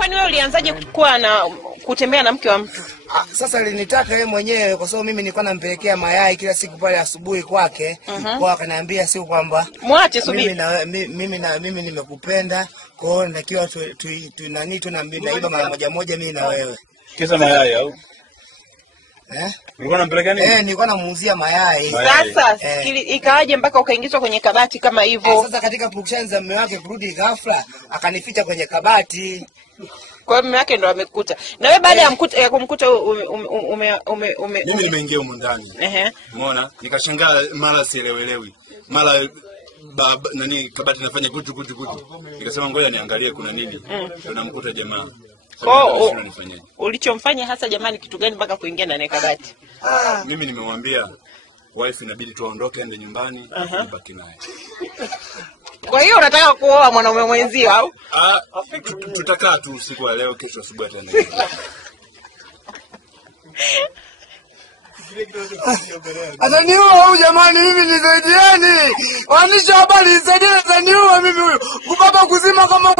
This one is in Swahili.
kwani wewe ulianzaje kuwa na kutembea na mke wa mtu? Sasa alinitaka yeye mwenyewe kwa sababu mimi nilikuwa nampelekea mayai kila siku pale asubuhi kwake. Kwa akaniambia siku kwamba muache subiri. Mimi nimekupenda, kwa hiyo natakiwa tunaiba mara moja mimi na wewe. Kisa mayai au? Nilikuwa nampelekea nini? Nilikuwa namuuzia mayai. Sasa ikaaje mpaka ukaingizwa kwenye kabati kama hivyo? Sasa katika purukushani za mume wake kurudi ghafla akanificha kwenye kabati. Kwa hiyo mume wake ndo amekuta. Na wewe baada ya kumkuta mimi nimeingia huko ndani. Umeona? Nikashangaa mara sielewelewi. Mara kabati nafanya kutu. Nikasema ngoja niangalie kuna nini. Ndio namkuta jamaa. Kwa ulichomfanya hasa jamani kitu gani mpaka kuingia ndani ya kabati? Mimi nimemwambia wife inabidi tuondoke ende nyumbani nibaki naye. Kwa hiyo unataka kuoa mwanaume mwenzio au? Tutakaa tu usiku wa leo, kesho asubuhi tena. Ataniua huyu jamani, mimi nisaidieni. Wanisha habari nisaidieni, ataniua mimi huyu. Kupata kuzima kama